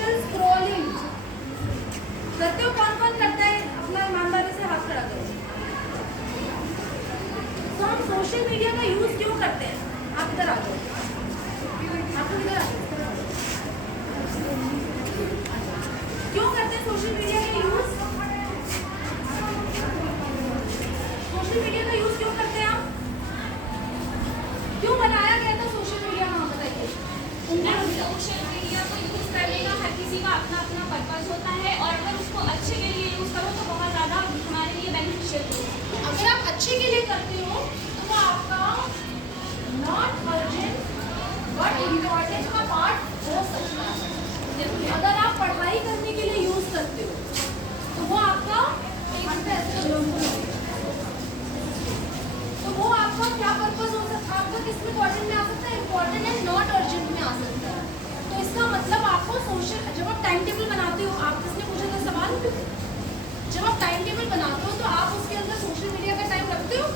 Social scrolling करते हो? कौन कौन करता है? अपना ईमानदारी से हाथ खड़ा करो। तो हम सोशल मीडिया का यूज क्यों करते हैं? आप इधर आ जाओ, आप लोग इधर आ जाओ। क्यों करते हैं सोशल मीडिया का यूज? सोशल मीडिया का यूज क्यों करते हैं आप? क्यों बनाया गया था सोशल मीडिया? हाँ बताइए। सोशल मीडिया को यूज करने का हर किसी का अपना अपना पर्पज होता है, और अगर उसको अच्छे के लिए यूज करो तो बहुत ज़्यादा हमारे लिए बेनिफिशियल होगा। अगर आप अच्छे के लिए करते हो तो वो आपका नॉट अर्जेंट बट इम्पोर्टेंट का पार्ट हो सकता है। अगर आप पढ़ाई करने के लिए यूज करते हो तो वो आपका क्या पर्पज हो सकता है? आपका किस में क्वेश्चन में आ सकता है? इम्पोर्टेंट एंड नॉट अर्जेंट में आ सकता है। तो इसका मतलब आपको सोशल, जब आप टाइम टेबल बनाते हो, आप किसने पूछा था सवाल? जब आप टाइम टेबल बनाते हो तो आप उसके अंदर सोशल मीडिया का टाइम रखते हो?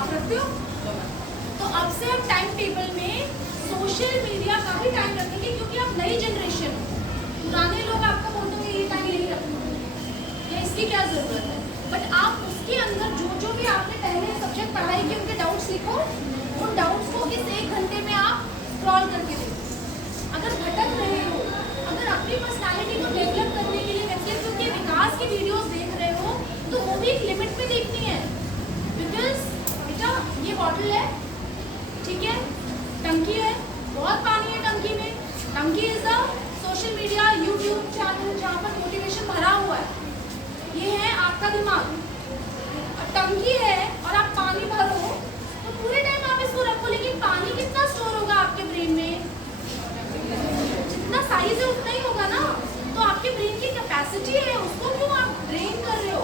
आप रखते हो? तो अब से आप टाइम टेबल में सोशल मीडिया का भी टाइम रखेंगे, क्योंकि आप नई जनरेशन हो। पुराने लोग आपको बोलते होंगे ये टाइम नहीं रखना या इसकी क्या जरूरत है, बट आप उसके अंदर जो भी आपने पहले सब्जेक्ट पढ़ाई के उनके डाउट्स लिखो। उन डाउट्स को इस 1 घंटे में आप स्क्रॉल करके देखो। अगर भटक रहे हो, अगर अपनी पर्सनालिटी को डेवलप करने के लिए व्यक्तित्व के विकास की वीडियोस देख रहे हो, तो वो भी एक लिमिट में देखनी है। बिकॉज बेटा ये बॉटल है, ठीक है, टंकी है, बहुत पानी है टंकी में। टंकी is a social media YouTube channel जहाँ पर मोटिवेशन भरा हुआ है। ये है आपका दिमाग। टंकी है और आप पानी भरो तो पूरे टाइम आप इसको रखो, लेकिन पानी कितना स्टोर होगा आपके ब्रेन में? जितना साइज है उतना ही होगा ना। तो आपके ब्रेन की कैपेसिटी है, उसको क्यों आप ड्रेन कर रहे हो?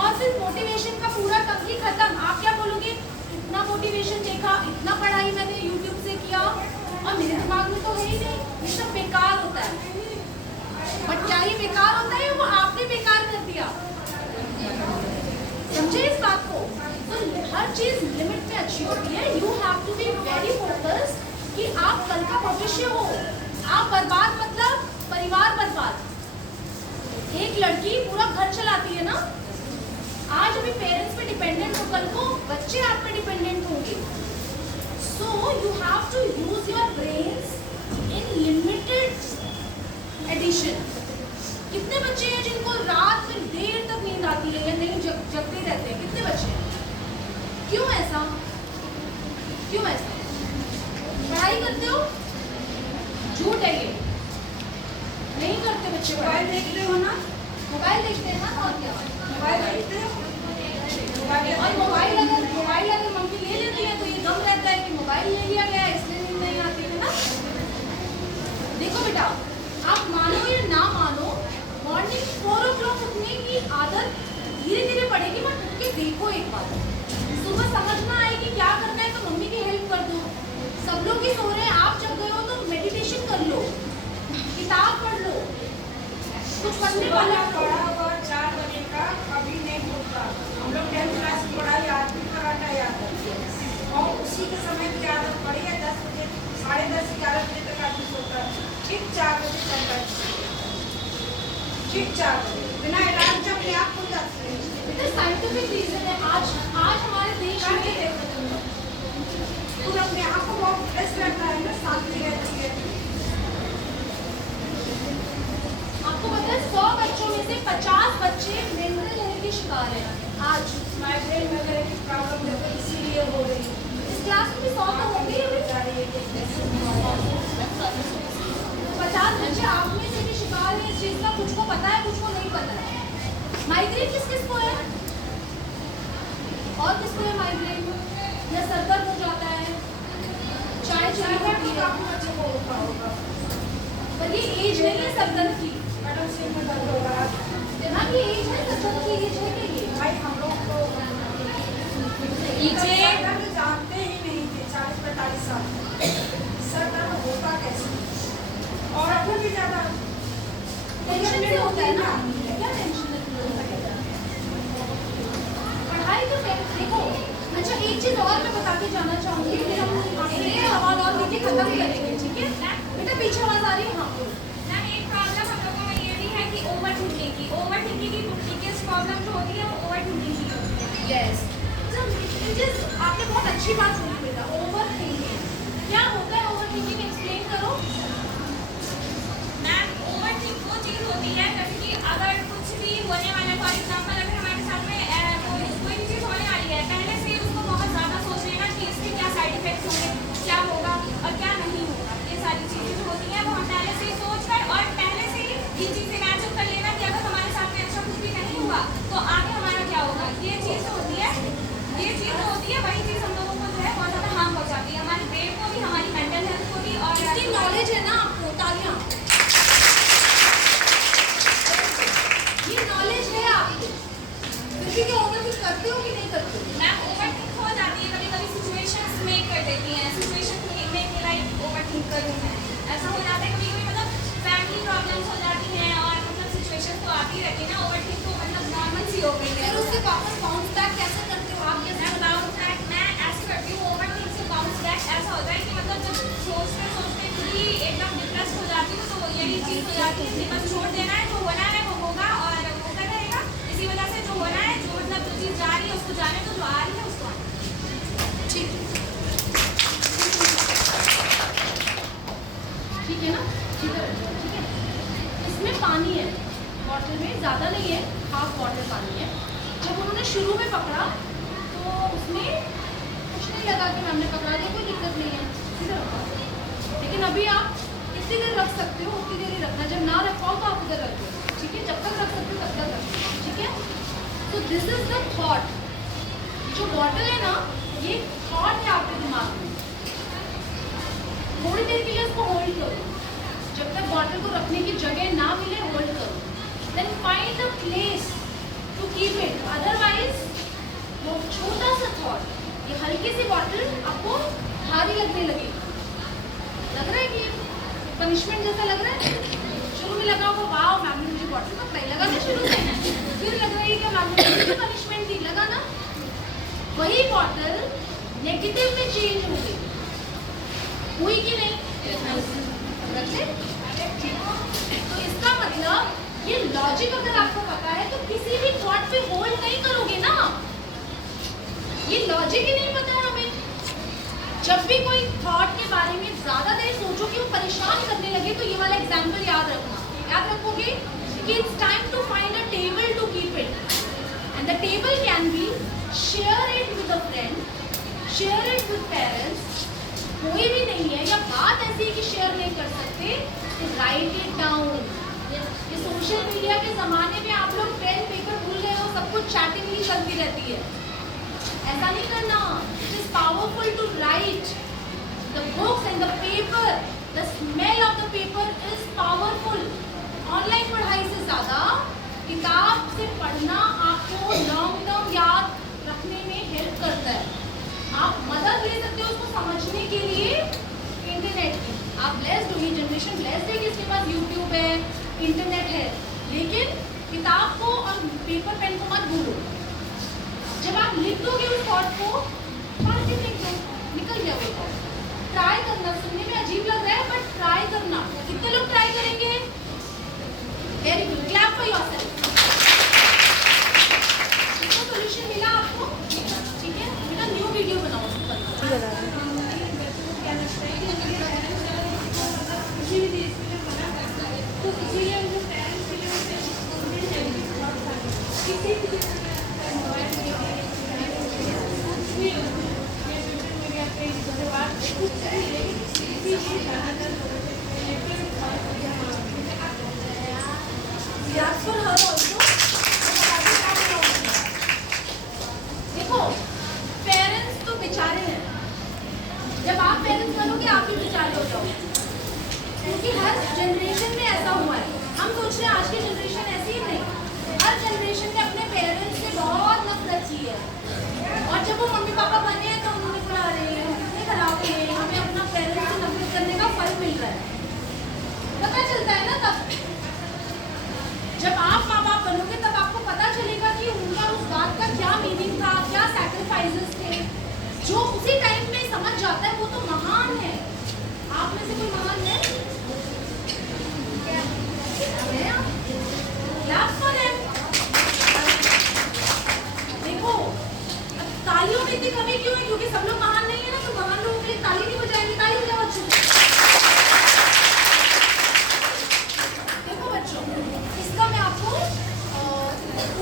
और फिर मोटिवेशन का पूरा टंकी खत्म। आप क्या बोलोगे? इतना मोटिवेशन देखा, इतना पढ़ाई मैंने यूट्यूब से किया और मेरे दिमाग में तो है ही नहीं, ये सब बेकार होता है। बट क्या ये बेकार होता है? वो आपने बेकार कर दिया। समझे इस बात को? तो हर चीज लिमिट में अच्छी होती है। You have to be very focused कि आप कल का भविष्य हो। आप बर्बाद मतलब परिवार बर्बाद। एक लड़की पूरा घर चलाती है ना, आज अभी पेरेंट्स पे डिपेंडेंट हो, कल को बच्चे आप पे डिपेंडेंट होंगे। So you have to use your brains in limited edition. कितने बच्चे हैं जिनको रात में देर तक नींद आती है या नहीं जगते रहते हैं? कितने बच्चे हैं? क्यों ऐसा? क्यों ऐसा? पढ़ाई करते हो? झूठ है ये, नहीं करते बच्चे। मोबाइल देखते हो ना? मोबाइल देखते हैं ना, और क्या? मोबाइल देखते हो? और मोबाइल अगर मम्मी ले लेती है तो ये गम रहता है कि मोबाइल ले लिया गया इसलिए नींद नहीं आती है ना। देखो बेटा, आप मानो या ना मानो, मॉर्निंग 4 o'clock उठने की आदत धीरे धीरे पड़ेगी। बट उठ के देखो एक बार, सुबह समझना है कि क्या करना है तो मम्मी की हेल्प कर दो। सब लोग ही सो रहे हैं, आप जग गए हो तो मेडिटेशन कर लो, किताब पढ़ लो, कुछ पढ़ने वाला पढ़ा हुआ 4 बजे का कभी नहीं होता। हम लोग 10th क्लास की पढ़ाई आज भी कराना याद है, और उसी के समय की आदत पड़ी है। 10 बजे 10:30 11 बजे तक आदमी सोता है, ठीक 4 बजे चलता है, ठीक 4 बजे बिना अलार्म जब अपने आप खुल जाते हैं। साइंटिफिक रीजन है। आज हमारे देश में खुद अपने आप को बहुत फ्रेश रहता है ना, शांति रहती है। आपको पता है 100 बच्चों में से 50 बच्चे मेंटल हेल्थ के शिकार हैं। आज माइग्रेन वगैरह की प्रॉब्लम देखो इसीलिए हो रही है। इस क्लास में 100 तो होंगे ही। 50 बच्चे आप में से भी शिकार है इस चीज का। कुछ को पता है, कुछ को नहीं पता है। माइग्रेन किस किस को है? और किसको है माइग्रेन? या सर दर्द हो जाता है, चाय होती है, बच्चे को होता होगा, पर ये एज नहीं है सर दर्द की। मैडम सिर में दर्द हो रहा है हाँ, ये एज है, सर दर्द की एज है क्या ये? भाई। हम लोग तो जानते ही नहीं थे 40-45 साल सर दर्द होता कैसे, और अभी भी ज्यादा टेंशन से होता है ना। क्या टेंशन है? पढ़ाई तो देखो। अच्छा एक चीज और मैं बता के जाना चाहूंगी, फिर हम आपसे सवाल और लेके खत्म करेंगे, ठीक है? बेटा पीछे आवाज आ रही है? हाँ ओवर थिंकिंग की बिगेस्ट प्रॉब्लम जो होती है वो ओवर थिंकिंग की होती है। यस, आपने बहुत अच्छी बात बोली बेटा, ओवर थिंकिंग। क्या होता है ओवर थिंकिंग, एक्सप्लेन करो। मैम ओवर थिंक वो चीज़ होती है जैसे कि अगर कुछ भी होने वाला है, फॉर एग्जाम्पल अगर हमारे साथ में कोई भी चीज़ होने वाली है, पहले से ही उसको बहुत ज़्यादा सोच लेना कि इसके क्या साइड इफेक्ट्स होंगे, क्या होगा और क्या नहीं होगा। ये सारी चीज़ें जो होती हैं वो हम पहले से ही सोच कर और पहले से ही ये चीज़ें इमेजिन कर लेना कि अगर हमारे साथ में अच्छा कुछ भी नहीं हुआ तो आगे हमारा क्या होगा। ये चीज़ जो होती है वही चीज़ हम लोगों को जो है बहुत ज़्यादा हार्म पहुँचाती है, हमारे ब्रेन को भी, हमारी मेंटल हेल्थ को भी। और इतनी नॉलेज है ना आपको, तालियां। ये नॉलेज है आपको, फिर भी क्या ओवरथिंक करते हो कि नहीं करते हो? मैम ओवरथिंक हो जाती है कभी कभी, सिचुएशंस मेक कर देती हैं, सिचुएशन मेक लाइक ओवरथिंक करूँ मैं, ऐसा हो जाता है कभी कभी। मतलब फैमिली प्रॉब्लम्स हो जाती हैं और मतलब सिचुएशन तो आती रहती है ना, ओवरथिंक तो मतलब नॉर्मल सी हो गई है। फिर उससे वापस बाउंस बैक कैसे करते हो आप? मैं बाउंस बैक मैं ऐसे करती हूँ, ओवरथिंक से बाउंस बैक ऐसा होता है कि मतलब जब सोचते सोचते भी एकदम डिप्रेस हो जाती हूँ तो यही चीज़ हो जाती है कि बस छोड़ देना है, जो होना है वो होगा और होता रहेगा। इसी वजह से जो होना है, जो मतलब जो चीज़ जा रही है उसको जाने दो, जो आ रही है उसको आने दो। ठीक है, ठीक है ना, ठीक है, ठीक है। इसमें पानी है बॉटल में, ज़्यादा नहीं है, हाफ बॉटल पानी है। जब उन्होंने शुरू में पकड़ा तो उसमें कुछ नहीं लगा कि हमने पकड़ा दिया, कोई दिक्कत नहीं है, सीधा रखा। लेकिन अभी आप कितनी देर रख सकते हो, उतनी देर ही रखना। जब ना रख पाओ तो आप उधर रख दो, ठीक है। जब तक रख सकते हो तब तक रखो, ठीक है। तो दिस इज द थॉट। जो बॉटल है ना, ये थॉट है आपके दिमाग में। थोड़ी देर के लिए उसको होल्ड करो, जब तक बॉटल को रखने की जगह ना मिले होल्ड करो। Then find a place to keep it. Otherwise वो छोटा सा थॉट, ये हल्की सी बॉटल आपको भारी लगने लगेगी। लग रहा है कि पनिशमेंट जैसा लग रहा है। शुरू में लगा होगा वाह मैम ने मुझे बॉटल पकड़ाई, लगा ना शुरू से। फिर लग रहा है कि मैम ने मुझे पनिशमेंट दी, लगा ना। वही बॉटल नेगेटिव में चेंज हो गई, हुई कि नहीं? रख ले। तो इसका मतलब ये लॉजिक अगर आपको पता है तो किसी भी थॉट पे होल्ड नहीं करोगे ना। ये लॉजिक ही नहीं पता है हमें। जब भी कोई थॉट के बारे में ज्यादा देर सोचो कि वो परेशान करने लगे तो ये वाला एग्जाम्पल याद रखना। याद रखोगे कि it's time to find a table to keep it, and the table can be share it with a friend, share it with parents. कोई भी नहीं है या बात ऐसी है कि शेयर नहीं कर सकते तो राइट इट डाउन। ये सोशल मीडिया के ज़माने में आप लोग पेन पेपर भूल गए हो, सब कुछ चैटिंग ही चलती रहती है। ऐसा नहीं करना। It is powerful to write the books and the paper, the smell of the paper is powerful. Online पढ़ाई से ज़्यादा किताब से पढ़ना आपको लॉन्ग टर्म याद रखने में हेल्प करता है। आप मदद ले सकते हो उसको समझने के लिए इंटरनेट की। आप ब्लेस्ड हो, ये जनरेशन ब्लेस्ड है कि इसके पास यूट्यूब है, इंटरनेट है। लेकिन किताब को और पेपर पेन को मत भूलो। जब आप लिख दोगे उस थॉट को, पढ़ के लिख दो, निकल गया वो थॉट। ट्राई करना, सुनने में अजीब लग रहा है बट ट्राई करना। कितने लोग ट्राई करेंगे? Very good, clap for yourself. इसका सॉल्यूशन मिला आपको? ठीक है, बेटा न्यू वीडियो बनाओ उसको। देखो पेरेंट्स तो बेचारे हैं, जब आप पेरेंट्स बनोगे आप भी बेचारे हो जाओगे, क्योंकि हर जनरेशन में ऐसा हुआ है। हम सोच रहे हैं आज की जनरेशन ऐसी ही नहीं, हर जनरेशन ने अपने पेरेंट्स से बहुत नफरत की है। और जब वो मम्मी पापा बने हैं तो उन्होंने बोला अरे हम कितने खराब हैं, हमें अपना पेरेंट्स से नफरत करने का फल मिल रहा है। पता चलता है ना तब, जब आप माँ बाप बनोगे तब आपको पता चलेगा कि उनका उस बात का क्या मीनिंग था, क्या सैक्रिफाइसेस थे। जो उसी टाइम में समझ जाता है वो तो महान है। आप में से कोई महान है? क्या है आप? इतनी कमी क्यों है? क्योंकि सब लोग महान नहीं है ना, तो महान लोगों के लिए ताली नहीं बजाएंगे, ताली बजाओ बच्चों। देखो बच्चों, इसका मैं आपको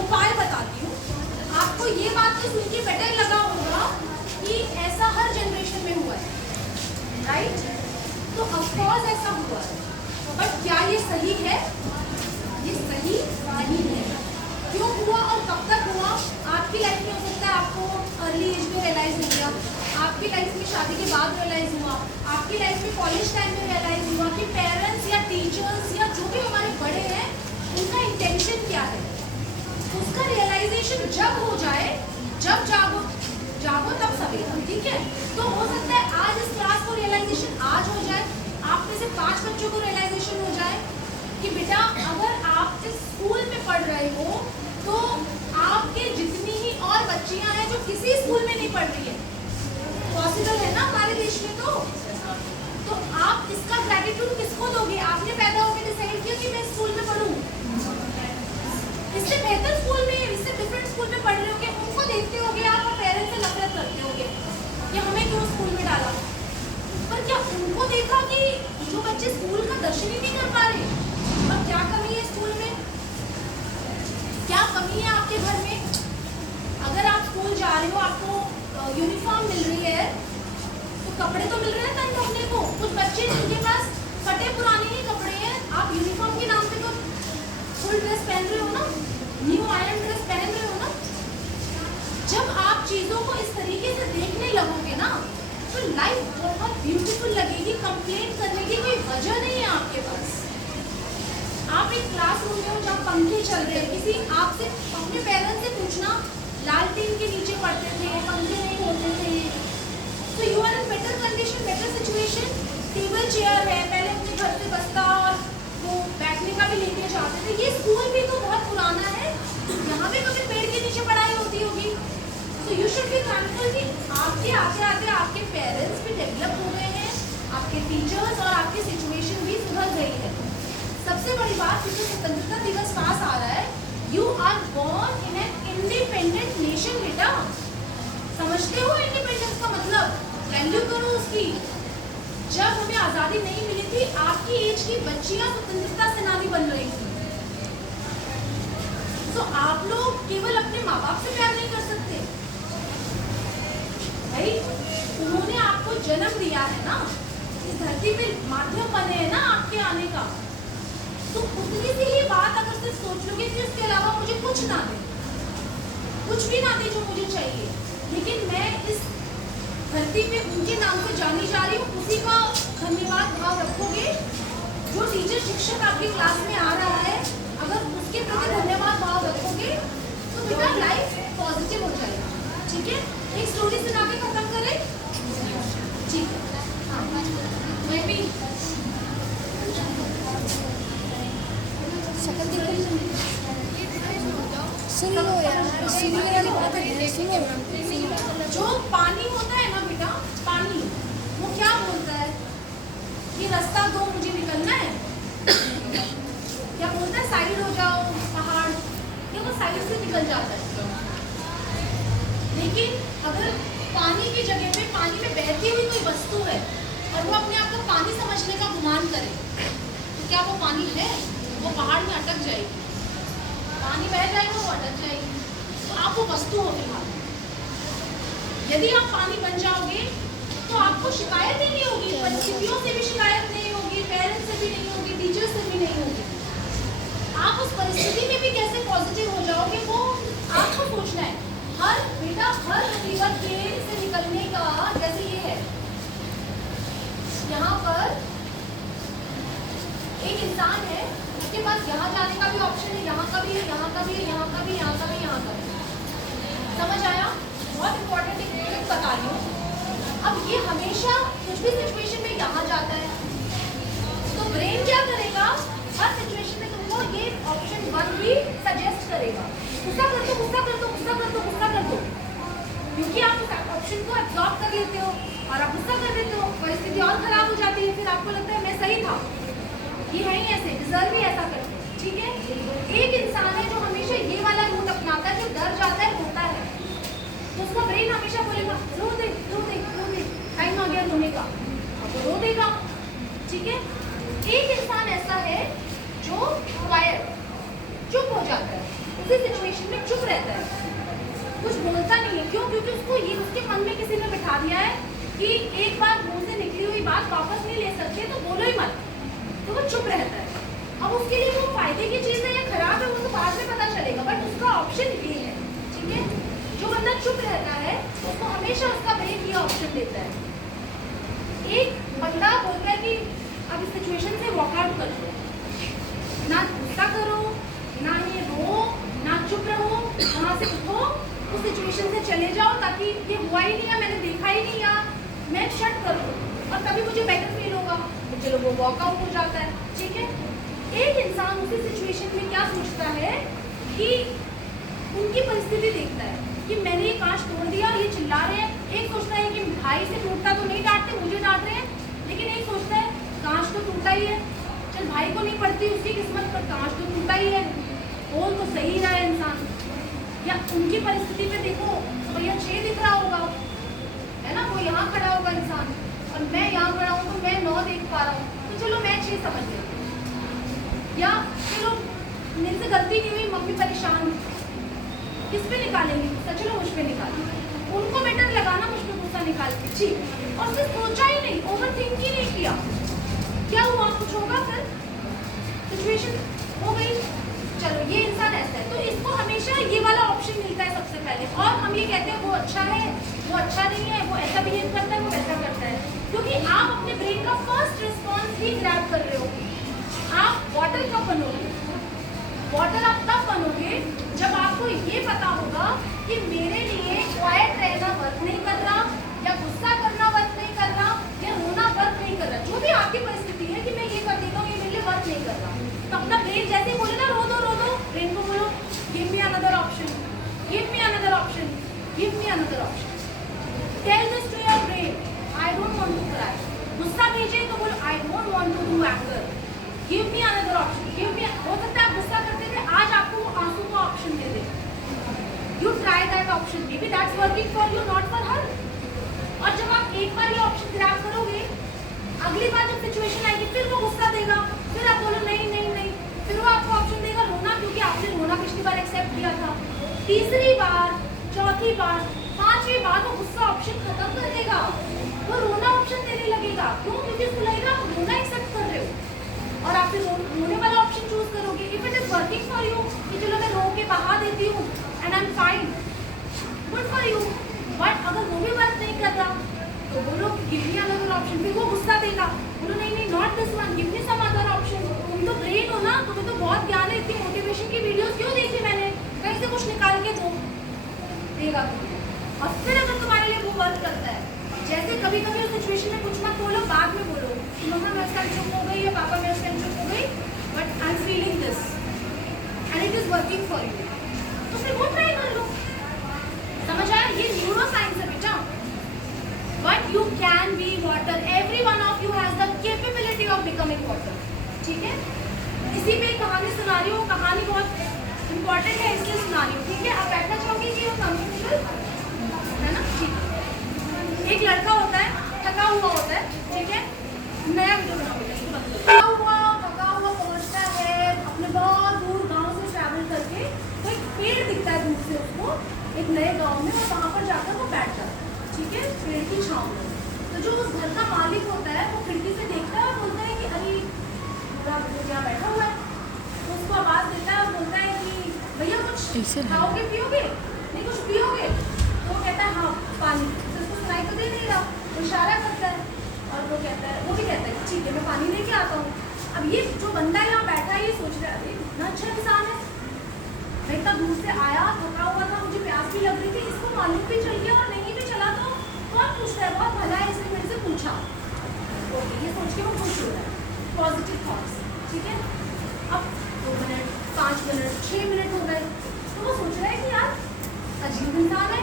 उपाय बताती हूँ। आपको ये बात तो सुन के बेटर लगा होगा कि ऐसा हर जनरेशन में हुआ है, राइट? तो ऑफकोर्स ऐसा हुआ है, बट क्या ये सही है? ये सही नहीं है। क्यों हुआ और कब तक हुआ? आपकी लाइफ में हो सकता है आपको अर्ली एज में रियलाइज हो गया, आपकी लाइफ में शादी के बाद रियलाइज हुआ, आपकी लाइफ में कॉलेज टाइम में रियलाइज हुआ कि पेरेंट्स या टीचर्स या जो भी हमारे बड़े हैं उनका इंटेंशन क्या है। उसका रियलाइजेशन जब हो जाए, जब जागो तब सवेरा, ठीक है? तो हो सकता है आज इस क्लास को रियलाइजेशन आज हो जाए, आप में से 5 बच्चों को रियलाइजेशन हो जाए कि बेटा अगर आप जिस स्कूल में पढ़ रहे हो तो आपके जितनी ही और बच्चियां हैं जो किसी स्कूल में नहीं पढ़ रही है, पॉसिबल है ना हमारे देश में। तो आप इसका ग्रेटिट्यूड किसको दोगे? आपने पैदा होकर डिसाइड किया कि मैं स्कूल में पढ़ूं, इससे बेहतर स्कूल में, इससे डिफरेंट स्कूल में पढ़ रहे होगे, उनको देखते होगे आप और पेरेंट्स से नफरत करते होगे कि हमें क्यों स्कूल में डाला। पर क्या उनको देखा कि जो बच्चे स्कूल का दर्शन ही नहीं कर पा रहे, और क्या कमी है स्कूल में? क्या कमी है आपके घर में? अगर आप स्कूल जा रहे हो, आपको यूनिफॉर्म मिल रही है, तो कपड़े तो मिल रहे हैं तन ढकने को। कुछ बच्चे जिनके पास फटे पुराने ही कपड़े हैं, आप यूनिफॉर्म के नाम पे तो फुल ड्रेस पहन रहे हो ना, न्यू आयरन ड्रेस पहन रहे हो ना। जब आप चीजों को इस तरीके से देखने लगोगे ना, तो लाइफ बहुत ब्यूटीफुल लगेगी। कंप्लेंट करने की कोई वजह नहीं है आपके पास। आप एक क्लासरूम में हो जहाँ पंखे चल रहे हैं, किसी आपसे अपने पेरेंट्स से पूछना, लालटेन के नीचे पढ़ते थे, पंखे नहीं होते थे, तो you are in better condition, better situation. Table chair है, पहले अपने घर से बस्ता और वो बैठने का भी लेके जाते थे। ये स्कूल भी तो बहुत पुराना है, यहाँ पे कभी पेड़ के नीचे पढ़ाई होती होगी। तो यू शुड बी थैंकफुल कि आपके आते आते आपके पेरेंट्स भी डेवलप हो गए हैं, आपके टीचर्स और आपकी सिचुएशन भी सुधर गई है। सबसे बड़ी बात, क्योंकि स्वतंत्रता दिवस पास आ रहा है, you are born in an independent nation. बेटा समझते हो इंडिपेंडेंस का मतलब? वैल्यू करो उसकी। जब हमें आजादी नहीं मिली थी, आपकी एज की बच्चियां स्वतंत्रता सेनानी बन रही थी। तो आप लोग केवल अपने माँ बाप से प्यार नहीं कर सकते भाई, उन्होंने आपको जन्म दिया है ना, इस धरती पे माध्यम बने हैं ना आपके आने का। तो उतनी सी ही बात अगर सिर्फ सोच लोगे कि उसके अलावा मुझे कुछ ना दे, कुछ भी ना दे जो मुझे चाहिए, लेकिन मैं इस धरती पे उनके नाम से जानी जा रही हूँ, उसी का धन्यवाद भाव रखोगे। जो टीचर शिक्षक आपकी क्लास में आ रहा है, अगर उसके प्रति धन्यवाद भाव रखोगे तो बेटा लाइफ पॉजिटिव हो जाएगा। ठीक है, एक स्टोरी सुना के खत्म करें? ठीक है, हाँ मैं भी शक्ल दिख सुन लो यार, सुनने वाली बात है, सुनो। जो पानी होता है ना बेटा, पानी वो क्या बोलता है कि रास्ता दो, मुझे निकलना है। क्या बोलता है? साइड हो जाओ पहाड़, ये वो साइड से निकल जाता है। लेकिन अगर पानी की जगह पे पानी में बहती हुई कोई वस्तु है और वो अपने आप को पानी समझने का गुमान करे, तो क्या वो पानी है? वो पहाड़ में अटक जाएगी, पानी बह जाएगा, वो अटक जाएगी। तो आप वो वस्तु हो फिलहाल। यदि आप पानी बन जाओगे तो आपको शिकायत ही नहीं होगी, परिस्थितियों से भी शिकायत नहीं होगी, पेरेंट्स से भी नहीं होगी, टीचर से भी नहीं होगी। आप उस परिस्थिति में भी कैसे पॉजिटिव हो जाओगे, वो आपको सोचना है। हर बेटा हर मुसीबत से निकलने का, जैसे ये है, यहाँ पर एक इंसान है, उसके पास यहाँ जाने का भी ऑप्शन है, यहाँ का भी है, यहाँ का भी है, यहाँ का भी, यहाँ का भी, यहाँ का भी। समझ आया? बहुत इंपॉर्टेंट एक बता रही हूँ। अब ये हमेशा कुछ भी सिचुएशन में यहाँ जाता है, तो ब्रेन क्या करेगा? हर सिचुएशन में तुमको ये ऑप्शन 1 भी सजेस्ट करेगा, गुस्सा कर दो, गुस्सा कर दो, गुस्सा कर दो, गुस्सा कर दो, क्योंकि आप उस ऑप्शन को एब्जॉर्ब कर लेते हो और आप गुस्सा कर देते हो, परिस्थिति और खराब हो जाती है। फिर आपको लगता है मैं सही था, ये है ही ऐसे, डिजर्व ही ऐसा करते हैं। ठीक है, एक इंसान है जो हमेशा ये वाला रूट अपनाता है, जो डर जाता है, होता है, तो उसका ब्रेन हमेशा बोलेगा रो दे रो दे रो दे, टाइम आ गया रोने का, अब वो रो देगा। ठीक है, एक इंसान ऐसा है जो क्वाइट, चुप हो जाता है, उसी सिचुएशन में चुप रहता है, कुछ बोलता नहीं है। क्यों? क्योंकि उसको ये उसके मन में किसी ने बिठा दिया है कि एक बार मुंह से निकली हुई बात वापस नहीं ले सकते, तो बोलो ही मत, तो वो चुप रहता है। अब उसके लिए वो फायदे की चीज़ है या खराब है वो तो बाद में पता चलेगा, बट उसका ऑप्शन ये है। ठीक है, जो बंदा चुप रहता है उसको हमेशा उसका ब्रेन ये ऑप्शन देता है। एक बंदा बोलता है कि अब इस सिचुएशन से वॉकआउट कर लो, ना गुस्सा करो, ना ये रो, ना चुप रहो, वहाँ से उठो, उस सिचुएशन से चले जाओ, ताकि ये हुआ ही नहीं है, मैंने देखा ही नहीं या मैं शट करूँ, और तभी मुझे बेटर फील होगा, तो चलो वो वॉकआउट हो जाता है। ठीक है, एक इंसान उसी सिचुएशन में क्या सोचता है कि उनकी परिस्थिति देखता है कि मैंने ये कांच तोड़ दिया, ये चिल्ला रहे हैं। एक सोचता है कि भाई से टूटता तो नहीं डांटते, मुझे डांट रहे हैं, लेकिन एक सोचता है कांच तो टूटा ही है, चल भाई को नहीं पड़ती उसकी किस्मत पर, कांच तो टूटा ही है, बोल तो सही रहा है इंसान। या उनकी परिस्थिति पे देखो तो भैया 6 दिख रहा होगा, है ना, वो यहाँ खड़ा होगा इंसान, और मैं यहाँ खड़ा हूँ तो मैं 9 देख पा रहा हूँ, तो चलो मैं 6 समझ गई। या चलो मेरे से गलती नहीं हुई, मम्मी परेशान, किस पे निकालेंगे गुस्सा, चलो मुझ पे निकालेंगे, उनको बेटर लगाना मुझ पे गुस्सा निकाल के, ठीक। और उसने सोचा ही नहीं, ओवर थिंक ही नहीं किया, क्या हुआ, कुछ होगा, फिर सिचुएशन हो गई, चलो ये इंसान ऐसा है। तो इसको हमेशा ये वाला ऑप्शन मिलता है सबसे पहले, और हम ये कहते हैं वो अच्छा है, वो अच्छा नहीं है, वो ऐसा बिहेव करता है, वो वैसा करता है, क्योंकि आप अपने ब्रेन का फर्स्ट रिस्पॉन्स ही ग्रैब कर रहे हो। आप वाटर कब बनोगे? वाटर आप तब बनोगे जब आपको ये पता होगा कि मेरे लिए क्वाइट रहना वर्क नहीं कर रहा, या गुस्सा करना वर्क नहीं कर रहा, या रोना वर्क नहीं कर रहा, जो भी आपकी परिस्थिति है कि मैं ये कर देता हूँ, ये मेरे लिए वर्क नहीं कर रहा, तो अपना ब्रेन जैसे ही बोले ना रो दो, ब्रेन को बोलो give me another option, give me another option, give me another option. Tell this to your brain, I don't want to cry. गुस्सा भेजे तो बोलो I don't want to do anger, give me another option, give me. हो सकता है आप गुस्सा करते थे, आज आपको वो आंसू का option they they, you try that option, may be that's working for you, not for her. और जब आप एक बार ये ऑप्शन ग्रैब करोगे, अगली बार जब सिचुएशन आएगी फिर वो गुस्सा देगा, फिर आप बोलो नहीं नहीं नहीं, फिर वो आपको ऑप्शन देगा रोना, क्योंकि आपने रोना पिछली बार एक्सेप्ट किया था, तीसरी बार, चौथी बार, 5वीं बार वो गुस्सा ऑप्शन खत्म कर देगा, वो रोना ऑप्शन देने लगेगा। क्यों? क्योंकि उसको लगेगा आप रोना एक्सेप्ट कर रहे हो, और आप फिर रोने वाला ऑप्शन चूज करोगे। If it is working for you कि चलो मैं रो के बहा देती हूँ and I am fine, good for you. But अगर वो भी वर्क नहीं कर रहा तो बोलो गिव मी अनदर ऑप्शन, फिर वो गुस्सा देगा, बोलो नहीं नहीं not this one, give me some other option. तुम तो ब्रेन हो ना, तुम्हें तो बहुत ज्ञान है, इतनी मोटिवेशन की वीडियोस क्यों देखी मैंने, कहीं से कुछ निकाल के दो, देगा तुम्हें। और फिर अगर तुम्हारे लिए वो वर्क करता है, जैसे कभी कभी उस सिचुएशन में कुछ मत बोलो, बाद में बोलो मम्मा मैं उस टाइम चुप हो गई, या पापा मैं उस टाइम चुप हो गई, but I am feeling this and it is working for you, तो फिर वो ट्राई कर लो। समझ आया? ये न्यूरो साइंस है बेटा। But you can be water. Every one of you has the capability of becoming water. ठीक है? इसी पे एक कहानी सुना रही हूँ, कहानी बहुत इम्पोर्टेंट है इसलिए सुना रही हूँ, ठीक है? आप बैठना चाहोगे कि कंफर्टेबल है ना? ठीक है। एक लड़का होता है, थका हुआ होता है, ठीक है? नया वीडियो बनाओगे, थका हुआ पहुँचता है अपने बहुत दूर गाँव से ट्रैवल करके, तो एक पेड़ दिखता है दूर से उसको, एक नए गाँव में, और वहाँ पर जाकर वो बैठ जाता है, ठीक है, पेड़ की छांव में। तो जो उस घर का मालिक होता है वो खिड़की से देखता है और बोलता है कि अरे पूरा यहाँ बैठा हुआ है, तो उसको आवाज़ देता है और बोलता है कि भैया कुछ खाओगे पियोगे, नहीं कुछ पियोगे, तो वो कहता है हाँ पानी, तो उसको सुनाई तो दे नहीं रहा, वो इशारा करता है, और वो कहता है, वो भी कहता है कि ठीक है मैं पानी लेके आता हूँ। अब ये जो बंदा यहाँ बैठा है ये सोच रहा है इतना अच्छा इंसान है, मैं इतना दूर से आया, थका हुआ था, मुझे प्यास भी लग रही थी, इसको मालूम भी चल गया और नहीं भी चला तो कौन पूछ रहा है, बहुत भला है इसने मेरे से पूछा, ओके ये सोच के वो खुश हो रहा है, पॉजिटिव थॉट्स, ठीक है। अब 2 मिनट, 5 मिनट, 6 मिनट हो गए, तो वो सोच रहा है कि यार अजीब इंसान है,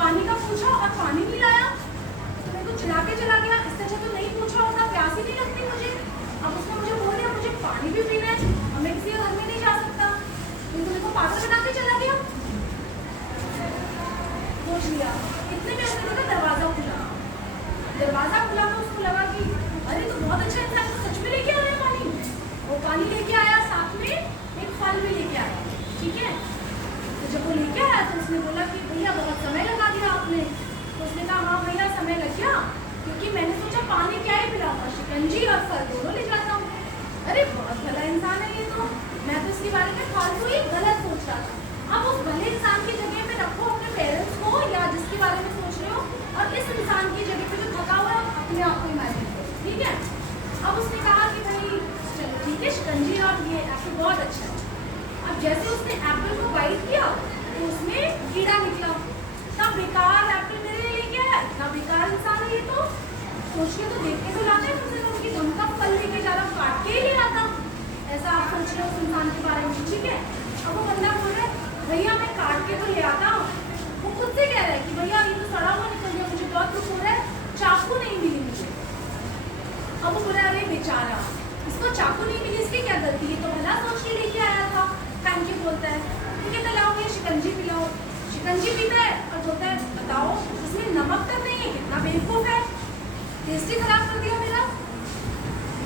पानी का पूछा और पानी नहीं लाया, तो मेरे को चिल्ला के चला गया, इससे अच्छा तो नहीं पूछा होता, प्यास ही नहीं लगती मुझे। अब उसने मुझे बोल दिया मुझे पानी भी पीना है और मैं किसी घर में नहीं जा सकता, तो मेरे को पागल बना के चला गया, सोच लिया पानी लेके आया, साथ में एक फल भी लेके आया, ठीक है। तो जब वो लेके आया तो उसने बोला कि भैया बहुत समय लगा दिया आपने। तो उसने कहा हाँ भैया समय लग गया, क्योंकि मैंने सोचा पानी क्या ही पिलाऊंगा, शिकंजी और फल दोनों ले जाता हूँ। अरे बहुत भला इंसान है ये तो, मैं तो इसके बारे में फालतू ही गलत सोच रहा था। अब उस भले इंसान की जगह में रखो अपने पेरेंट्स को या जिसके बारे में सोच रहे हो, और इस इंसान की जगह पे जो थका हुआ है अपने आप को इमेजिन करो, ठीक है। अब उसने कहा कि भाई चलो ठीक है, शिकंजी और ये एप्पल बहुत अच्छा है। अब जैसे उसने एप्पल को बाइट किया तो उसमें कीड़ा निकला। इतना बेकार एप्पल मेरे लिए लेके आया, इतना बेकार इंसान है ये तो। सोच के तो देख के तो लाते हैं, तुमसे उनकी धम का फल लेके जा रहा, काट के ही ले आता। ऐसा आप सोच रहे हो उस इंसान के बारे में, ठीक है। अब वो बंदा बोल रहा है भैया मैं काट के तो ले आता हूँ। वो खुद से कह रहा है कि भैया ये तो सड़ा हुआ निकल गया, मुझे बहुत दुख हो रहा है, चाकू नहीं मिली मुझे। अब वो बोल रहा है अरे बेचारा, इसको चाकू नहीं मिली, इसकी क्या गलती है, तो भला सोच के लेके आया था। थैंक यू बोलता है, ठीक है तो लाओ ये शिकंजी पिलाओ। शिकंजी पीता है और बोलता है बताओ इसमें नमक तक नहीं है, कितना बेवकूफ़ है, टेस्ट ही खराब कर दिया मेरा,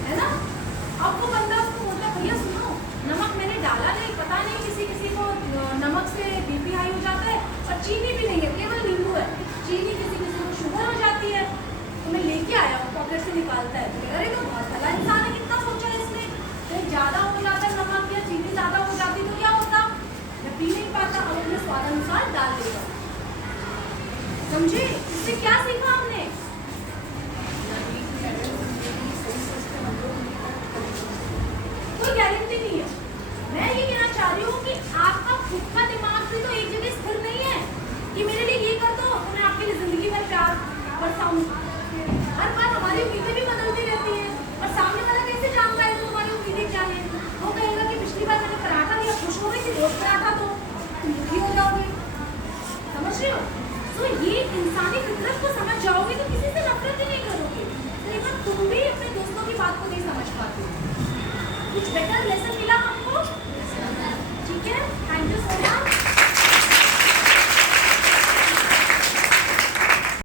है ना। अब वो बंदा उसको बोलता है भैया सुनो, नमक मैंने डाला नहीं, पता नहीं किसी किसी को नमक से बीपी हाई हो जाता है, और चीनी भी नहीं है, केवल नींबू है, चीनी किसी किसी को शुगर हो जाती है। तो मैं लेके आया हूँ, पॉकेट से निकालता है, तो अरे तो बहुत भला इंसान है, कितना सोचा है इसने। तो ज़्यादा हो जाता नमक या चीनी ज़्यादा हो जाती तो क्या होता, मैं पी नहीं पाता, अब अपने स्वाद अनुसार डाल देगा। समझे, इससे क्या सीखा हमने। कोई गारंटी नहीं है। मैं ये कहना चाह रही हूँ कि आपका खुद का दिमाग भी तो एक जगह स्थिर नहीं है कि मेरे लिए ये कर दो तो मैं आपके लिए जिंदगी भर प्यार बरसाऊँ। हर बार हमारी उम्मीदें भी बदलती रहती हैं, और सामने वाला कैसे जानता है तो तुम्हारी उम्मीदें क्या है। वो कहेगा कि पिछली बार मैंने पराठा दिया, खुश हो गई थी, रोज पराठा दो, तुम दुखी हो जाओगे। समझ रहे हो। तो ये इंसानी फितरत को समझ जाओगे तो किसी से नफरत ही नहीं करोगे। तो एक बार तुम भी अपने दोस्तों की बात को नहीं समझ पाते, कुछ बेटर लेसन